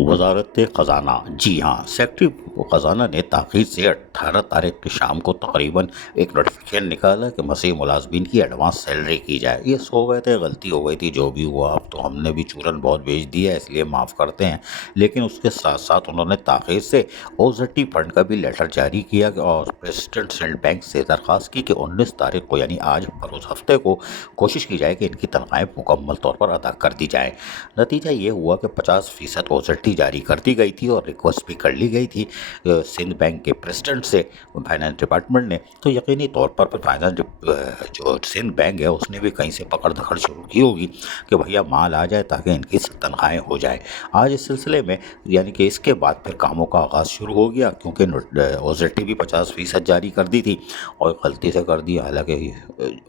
वजारत ख़ज़ाना। जी हाँ, सेक्रेटरी ख़ज़ाना ने ताख़ीर से 18 तारीख की शाम को तकरीबन एक नोटिफिकेशन निकाला कि मसीह मुलाजमीन की एडवांस सैलरी की जाए। ये सो गए थे, गलती हो गई थी, जो भी हुआ। अब तो हमने भी चूरन बहुत भेज दिया है, इसलिए माफ़ करते हैं। लेकिन उसके साथ साथ उन्होंने ताख़ीर से ओज़ेटी फंड का भी लेटर जारी किया और प्रेसिडेंट सेंट्रल बैंक से दरख्वास्त की कि 19 तारीख को यानी आज और उस हफ्ते को कोशिश की जाए कि इनकी तनख्वाहें मुकम्मल तौर पर अदा कर दी जाएँ। नतीजा ये हुआ कि 50% ओज़ेटी जारी कर दी गई थी और रिक्वेस्ट भी कर ली गई थी सिंध बैंक के प्रेसिडेंट से फाइनेंस डिपार्टमेंट ने। तो यकीनी तौर पर जो सिंध बैंक है उसने भी कहीं से पकड़ धकड़ शुरू की होगी कि भैया माल आ जाए ताकि इनकी तनख्वाहें हो जाए। आज इस सिलसिले में यानी कि इसके बाद फिर कामों का आगाज़ शुरू हो गया, क्योंकि ओज़ेटी भी 50% जारी कर दी थी और गलती से कर दी। हालांकि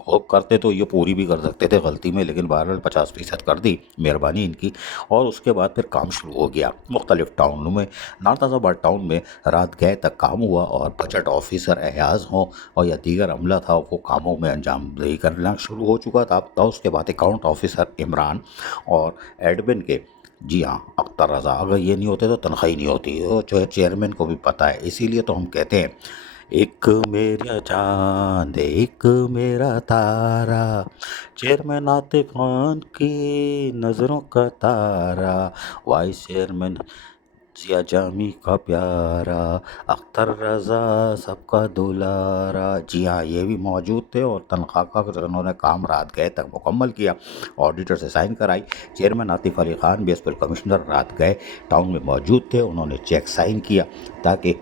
हो करते तो ये पूरी भी कर सकते थे गलती में, लेकिन बहरहाल 50% कर दी, मेहरबानी इनकी। और उसके बाद फिर काम शुरू हो गया मुख्तलिफ टाउनों में। नारदाबाद टाउन में रात गए तक काम हुआ और बजट ऑफिसर एयाज हों और या दीगर अमला था, वो कामों में अंजाम दही करना शुरू हो चुका था। तो उसके बाद अकाउंट ऑफिसर इमरान और एडमिन के, जी हाँ, अख्तर रज़ा, अगर ये नहीं होते तो तनख्वाह ही नहीं होती। वो जो है चेयरमैन को भी पता है, इसीलिए तो हम कहते हैं एक मेरा चांद एक मेरा तारा, चेयरमैन आतिफ खान की नज़रों का तारा, वाइस चेयरमैन जिया जामी का प्यारा, अख्तर रज़ा सबका दुलारा। जी हाँ, ये भी मौजूद थे और तनख्वाह का उन्होंने काम रात गए तक मुकम्मल किया। ऑडिटर से साइन कराई। चेयरमैन आतिफ अली खान भी, एस कमिश्नर रात गए टाउन में मौजूद थे, उन्होंने चेक साइन किया ताकि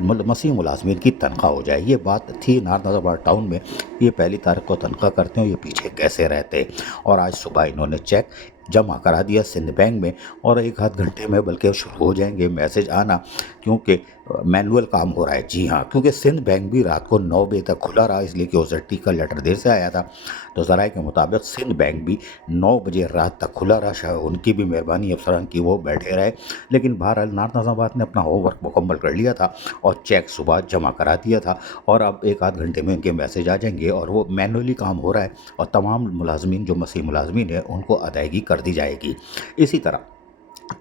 मसीह मुलाजमीन की तनख्वाह हो जाए। ये बात थी नारदाबाद टाउन में, ये पहली तारीख को तनख्वाह करते हो, ये पीछे कैसे रहते। और आज सुबह इन्होंने चेक जमा करा दिया सिंध बैंक में और एक आध घंटे में बल्कि शुरू हो जाएंगे मैसेज आना, क्योंकि मैनुअल काम हो रहा है। जी हाँ, क्योंकि सिंध बैंक भी रात को 9 बजे तक खुला रहा, इसलिए कि ओज़ेटी का लेटर देर से आया था। तो ज़राए के मुताबिक सिंध बैंक भी 9 बजे रात तक खुला रहा। शायद उनकी भी मेहरबानी अफसरान की, वो बैठे रहे। लेकिन बहरहाल नारदाबाद ने अपना होमवर्क मुकम्मल कर लिया था और चेक सुबह जमा करा दिया था और अब एक आध घंटे में इनके मैसेज आ जाएंगे और वो मैनुअली काम हो रहा है और तमाम मुलाजमीन जो मसीह मुलाजमीन है उनको अदायगी कर दी जाएगी। इसी तरह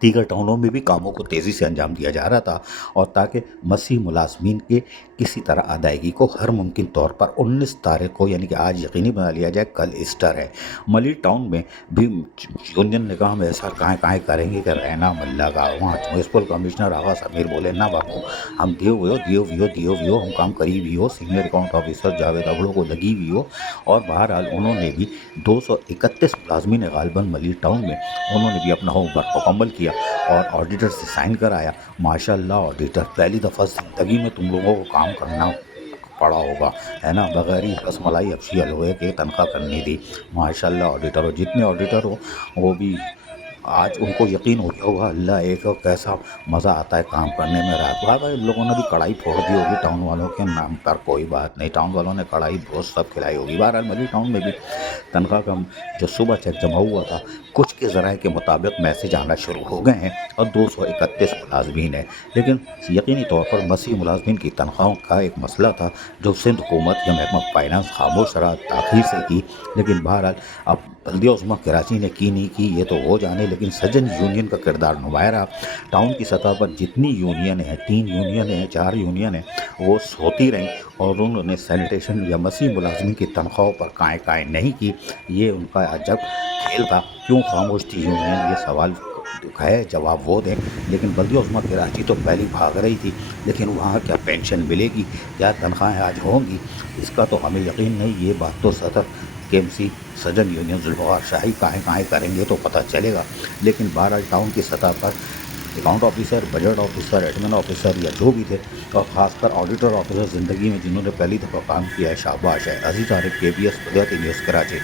दीगर टाउनों में भी कामों को तेज़ी से अंजाम दिया जा रहा था और ताकि मसीह मुलाजमीन के किसी तरह अदायगी को हर मुमकिन तौर पर 19 तारीख को यानी कि आज यकीनी बना लिया जाए। कल ईस्टर है। मलिर टाउन में भी यूनियन ने कहा हम ऐसा कहाँ करेंगे कि रहना मल्ला का। वहाँ म्यूनसिपल कमिश्नर आगा समीर बोले ना बाबू, हम दियो हम काम करी भी हो। सीनियर अकाउंट ऑफिसर जावेद अगड़ो को लगी भी हो। और बहरहाल उन्होंने भी 231 मुलाजमीन गालबन मलिर टाउन में उन्होंने भी अपना होमवर्क मुकम्मल किया और ऑडिटर से साइन कराया। माशाल्लाह ऑडिटर, पहली दफ़ा ज़िंदगी में तुम लोगों को काम करना पड़ा होगा, है ना, बगैर ही रसमलाई अफशी हलवे के तनख्वाह करनी थी। माशाल्लाह ऑडिटर हो, जितने ऑडिटर हो वो भी आज उनको यकीन हो गया होगा अल्लाह एक, और कैसा मज़ा आता है काम करने में। रात भाई इन लोगों ने भी कढ़ाई फोड़ दी होगी टाउन वालों के नाम पर, कोई बात नहीं, टाउन वालों ने कढ़ाई रोज़ सब खिलाई होगी। बहरहाल मलिर टाउन में भी तनख्वाह का जो सुबह चेक जमा हुआ था, कुछ के ज़राए के मुताबिक मैसेज आना शुरू हो गए हैं और 231 मुलाजमीन हैं। लेकिन यकीनी तौर पर मसीह मुलाजमीन की तनख्वाहों का एक मसला था जो सिंध हुकूमत या महकमा फाइनेंस खामोश रहा, ताख़ीर से की। लेकिन बहरहाल अब बल्दिया उस्मा कराची ने की नहीं की ये तो वो जाने, लेकिन सजन यूनियन का किरदार नुमाया रहा। टाउन की सतह पर जितनी यूनियन है, 3 यूनियन है, 4 यूनियन है, वो सोती रहीं और उन्होंने सैनिटेशन या मसीह मुलाजमीन की तनख्वाहों पर काएँ नहीं की। ये उनका अजब खेल था। क्यों खामोश थी यूनियन, ये सवाल है, जवाब वो दें। लेकिन बल्दिया उस्मा कराची तो पहली भाग रही थी, लेकिन वहाँ क्या पेंशन मिलेगी, क्या तनख्वाहें आज होंगी, इसका तो हमें यकीन नहीं। ये बात तो सदर केएमसी सजन यूनियन जुल्फ़िकार शाही काहे करेंगे तो पता चलेगा। लेकिन बहरहाल टाउन की सतह पर account officer, budget officer, admin officer या जो भी थे, और ख़ासकर ऑडिटर ऑफिसर ज़िंदगी में जिन्होंने पहली दफ़ा काम किया है, शाबाश है। अजीज़ आरिफ, KBS न्यूज़ कराची।